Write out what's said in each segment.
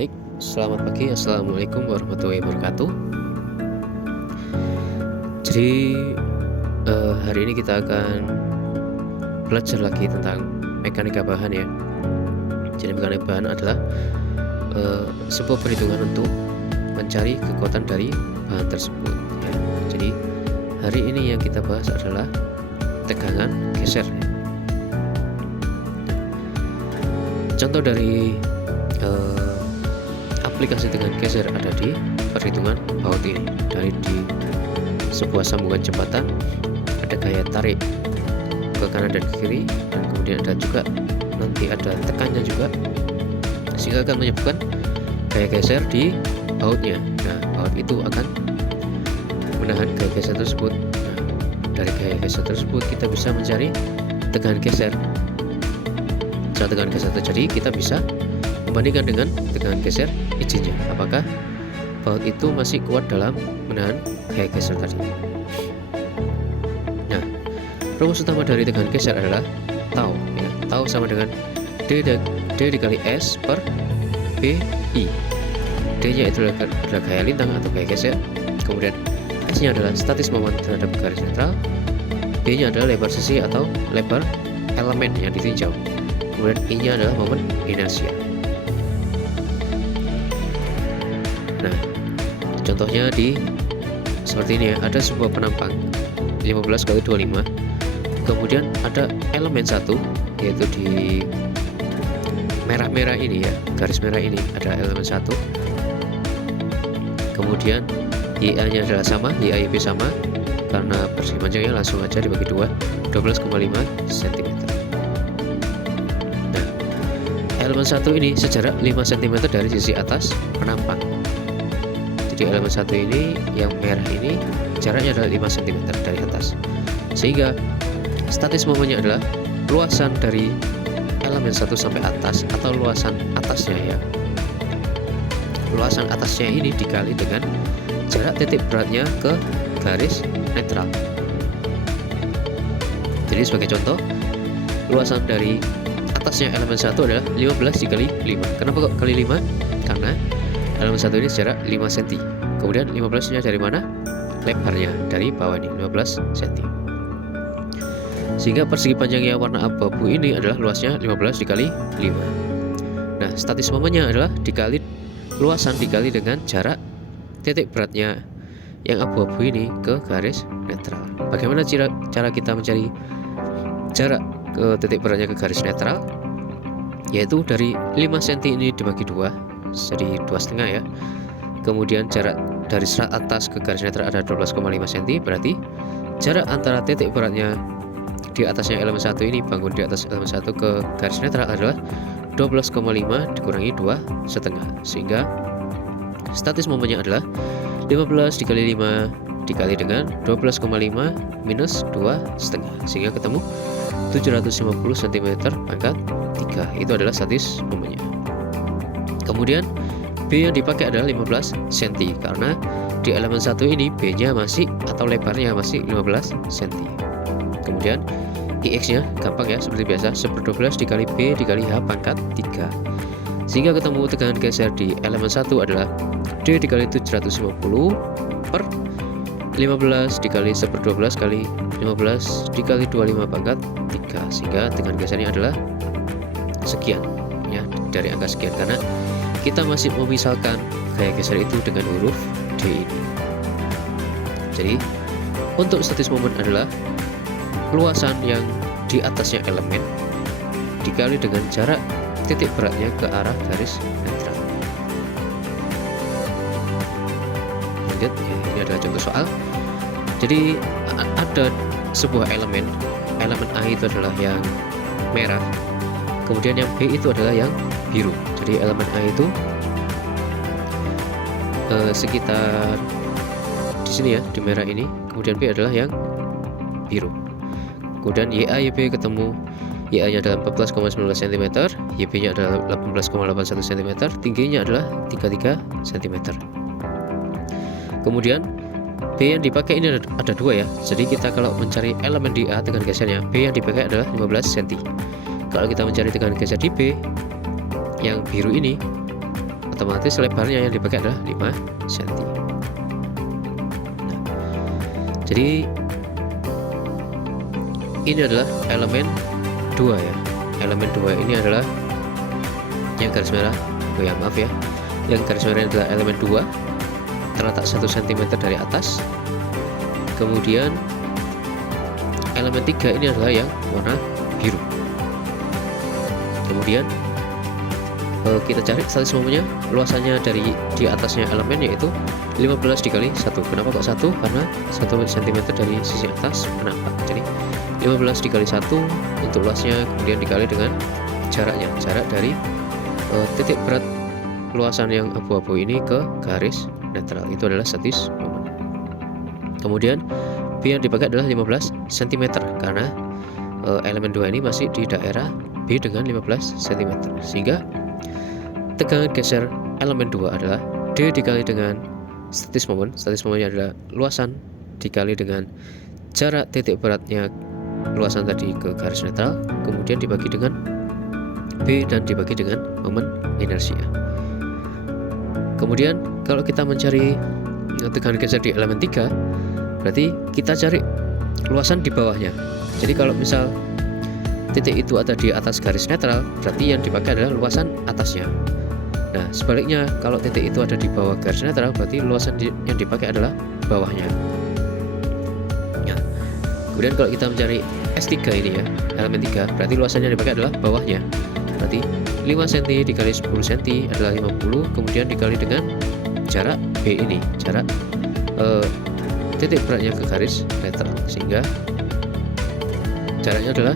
Baik, selamat pagi. Assalamualaikum warahmatullahi wabarakatuh. Jadi, hari ini kita akan belajar lagi tentang mekanika bahan ya. Jadi mekanika bahan adalah sebuah perhitungan untuk mencari kekuatan dari bahan tersebut ya. Jadi hari ini yang kita bahas adalah tegangan geser ya. Contoh dari aplikasi tegangan geser ada di perhitungan baut ini. Di sebuah sambungan jembatan ada gaya tarik ke kanan dan ke kiri, dan kemudian ada juga nanti ada tekannya juga, sehingga akan menyebabkan gaya geser di bautnya. Nah, baut itu akan menahan gaya geser tersebut. Nah, dari gaya geser tersebut kita bisa mencari tegangan geser. Setelah tegangan geser terjadi, kita bisa membandingkan dengan tegangan geser izinnya, apakah baut itu masih kuat dalam menahan gaya geser tadi. Nah, rumus utama dari tegangan geser adalah tau ya. Tau sama dengan D dikali S per BI. D nya itu adalah gaya lintang atau gaya geser, kemudian S nya adalah statis momen terhadap garis netral, B nya adalah lebar sisi atau lebar elemen yang ditinjau, kemudian I nya adalah momen inersia. Nah, contohnya di seperti ini ya, ada sebuah penampang 15 kali 25, kemudian ada elemen satu, yaitu di merah-merah ini ya, garis merah ini ada elemen satu, kemudian YA nya adalah sama, YA YB sama, karena persegi panjangnya langsung aja dibagi 2, 12,5 cm. Nah, elemen satu ini sejarak 5 cm dari sisi atas penampang. Di elemen satu ini yang merah ini jaraknya adalah 5 cm dari atas, sehingga statis momennya adalah luasan dari elemen satu sampai atas atau luasan atasnya ya. Luasan atasnya ini dikali dengan jarak titik beratnya ke garis netral. Jadi sebagai contoh, luasan dari atasnya elemen satu adalah 15 dikali 5. Kenapa kok kali 5? Karena elemen satu ini sejarak 5 cm. Kemudian 15 nya dari mana? Lebarnya dari bawah ini 15 cm. Sehingga persegi panjangnya warna abu-abu ini adalah luasnya 15 dikali 5. Nah, statis momennya adalah dikali luasan dikali dengan jarak titik beratnya yang abu-abu ini ke garis netral. Bagaimana cara kita mencari jarak ke titik beratnya ke garis netral? Yaitu dari 5 cm ini dibagi 2, jadi 2,5 ya. Kemudian jarak dari serat atas ke garis netral ada 12,5 cm, berarti jarak antara titik beratnya di atasnya elemen satu ini, bangun di atas elemen satu ke garis netral adalah 12,5 dikurangi 2,5, sehingga statis momennya adalah 15 dikali 5 dikali dengan 12,5 minus 2,5, sehingga ketemu 750 cm pangkat 3. Itu adalah statis momennya. Kemudian B yang dipakai adalah 15 cm, karena di elemen satu ini B nya masih atau lebarnya masih 15 cm. Kemudian IX nya gampang ya, seperti biasa 1/12 dikali B dikali H pangkat 3, sehingga ketemu tegangan geser di elemen satu adalah D dikali 750 per 15 dikali 1/12 kali 15 dikali 25 pangkat 3, sehingga tegangan gesernya adalah sekian ya, dari angka sekian, karena kita masih memisalkan gaya geser itu dengan huruf D ini. Jadi untuk statis momen adalah luasan yang di atasnya elemen dikali dengan jarak titik beratnya ke arah garis netral. Lanjut ya, ini adalah contoh soal. Jadi ada sebuah elemen A itu adalah yang merah, kemudian yang B itu adalah yang biru. Jadi elemen A itu sekitar di sini ya, di merah ini, kemudian B adalah yang biru. Kemudian YA YB ketemu, YA nya adalah 14,19 cm, YB nya adalah 18,81 cm, tingginya adalah 33 cm. Kemudian B yang dipakai ini ada 2 ya, jadi kita kalau mencari elemen di A tegangan gesernya, B yang dipakai adalah 15 cm. Kalau kita mencari tegangan geser di B yang biru ini otomatis lebarnya yang dipakai adalah 5 cm. Nah, jadi ini adalah elemen 2 ya. Elemen 2 ini adalah yang garis merah. Oh ya, maaf ya. Yang garis merah adalah elemen 2 terletak 1 cm dari atas. Kemudian elemen 3 ini adalah yang warna biru. Kemudian kita cari statis momennya, luasannya dari di atasnya elemen yaitu 15 dikali 1. Kenapa kok 1? Karena 1 cm dari sisi atas kena 4. Jadi 15 dikali 1 untuk luasnya, kemudian dikali dengan jaraknya, jarak dari titik berat luasan yang abu-abu ini ke garis netral, itu adalah statis momen. Kemudian B yang dipakai adalah 15 cm karena elemen 2 ini masih di daerah B dengan 15 cm, sehingga tegangan geser elemen 2 adalah D dikali dengan statis momen. Statis momennya adalah luasan dikali dengan jarak titik beratnya luasan tadi ke garis netral, kemudian dibagi dengan B dan dibagi dengan momen inersia. Kemudian kalau kita mencari tegangan geser di elemen 3, berarti kita cari luasan di bawahnya. Jadi kalau misal titik itu ada di atas garis netral, berarti yang dipakai adalah luasan atasnya. Nah, sebaliknya kalau titik itu ada di bawah garis netral, berarti luasan yang dipakai adalah bawahnya. Ya. Kemudian kalau kita mencari S3 ini ya, elemen 3, berarti luasannya yang dipakai adalah bawahnya. Berarti 5 cm dikali 10 cm adalah 50, kemudian dikali dengan jarak B ini, jarak titik beratnya ke garis netral, sehingga jaraknya adalah,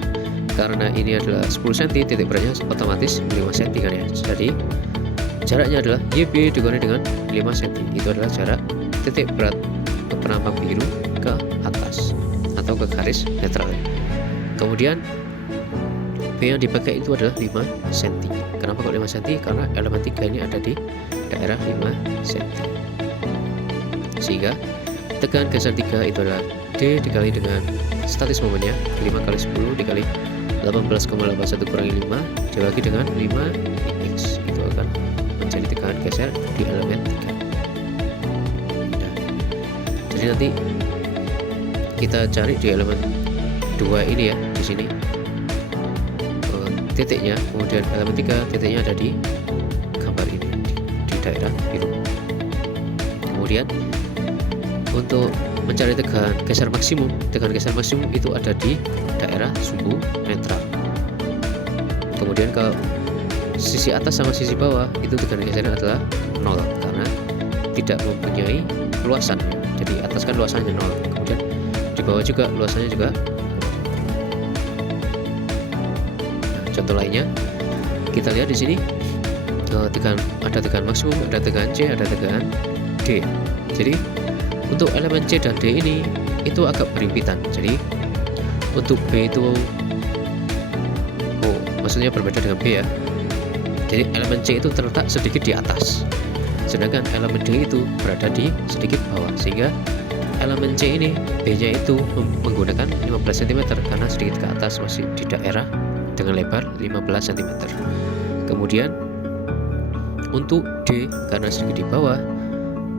karena ini adalah 10 cm, titik beratnya otomatis 5 cm kan ya. Jadi jaraknya adalah YB dikali dengan 5 cm. Itu adalah jarak titik berat penampak biru ke atas atau ke garis netral. Kemudian B yang dipakai itu adalah 5 cm. Kenapa kok 5 cm? Karena elemen 3 ini ada di daerah 5 cm. Sehingga tegangan geser 3 itu adalah D dikali dengan statis momennya 5 kali 10 dikali 18,81 kurangi 5 dibagi dengan 5x, itu akan menjadi tegangan geser di elemen 3. Nah, jadi nanti kita cari di elemen 2 ini ya, di sini titiknya, kemudian elemen 3 titiknya ada di gambar ini, di daerah biru. Kemudian untuk mencari tegangan geser maksimum itu ada di daerah sumbu netral. Kemudian ke sisi atas sama sisi bawah itu tegangan gesernya adalah 0 karena tidak mempunyai luasan. Jadi atas kan luasannya 0, kemudian di bawah juga luasannya juga. Nah, contoh lainnya kita lihat di sini, ada tegangan maksimum, ada tegangan C, ada tegangan D. Jadi untuk elemen C dan D ini itu agak berhimpitan. Jadi untuk B itu maksudnya berbeda dengan B ya. Jadi elemen C itu terletak sedikit di atas, sedangkan elemen D itu berada di sedikit bawah, sehingga elemen C ini B-nya itu menggunakan 15 cm karena sedikit ke atas, masih di daerah dengan lebar 15 cm. Kemudian untuk D karena sedikit di bawah,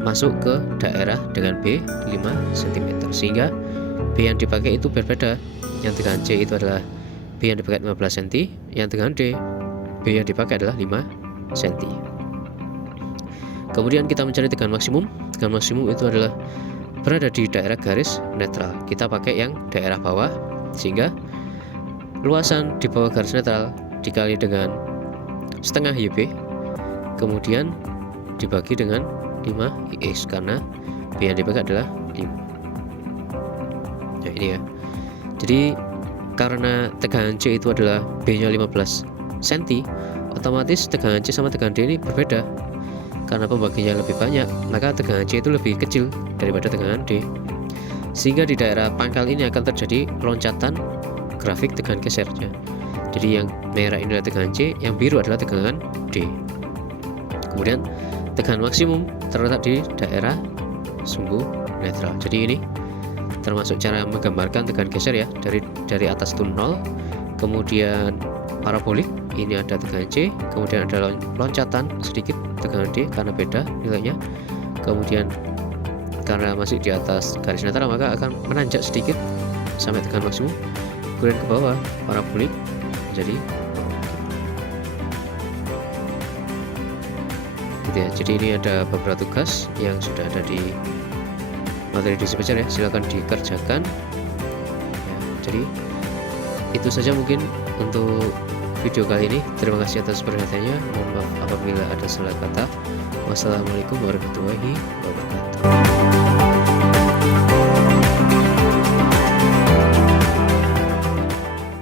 masuk ke daerah dengan B 5 cm, sehingga B yang dipakai itu berbeda. Yang tegangan C itu adalah B yang dipakai 15 cm, yang tegangan D B yang dipakai adalah 5 cm. Kemudian kita mencari tegangan maksimum. Tegangan maksimum itu adalah berada di daerah garis netral. Kita pakai yang daerah bawah, sehingga luasan di bawah garis netral dikali dengan setengah YB, kemudian dibagi dengan 5x karena B yang dipakai adalah 5. Nah ini ya. Jadi karena tegangan C itu adalah B nya 15 cm, otomatis tegangan C sama tegangan D ini berbeda. Karena pembaginya lebih banyak, maka tegangan C itu lebih kecil daripada tegangan D, sehingga di daerah pangkal ini akan terjadi loncatan grafik tegangan gesernya. Jadi yang merah ini adalah tegangan C, yang biru adalah tegangan D. Kemudian tegangan maksimum terletak di daerah sumbu netral. Jadi ini termasuk cara menggambarkan tegangan geser ya, dari atas itu 0, kemudian parabolik ini ada tegangan C, kemudian ada loncatan sedikit tegangan D karena beda nilainya. Kemudian karena masih di atas garis netral maka akan menanjak sedikit sampai tegangan maksimum, kemudian ke bawah parabolik. Jadi gitu ya. Jadi ini ada beberapa tugas yang sudah ada di materi DC Pajar ya, silahkan dikerjakan ya. Jadi itu saja mungkin untuk video kali ini. Terima kasih atas perhatiannya. Mohon maaf apabila ada salah kata. Wassalamualaikum warahmatullahi wabarakatuh.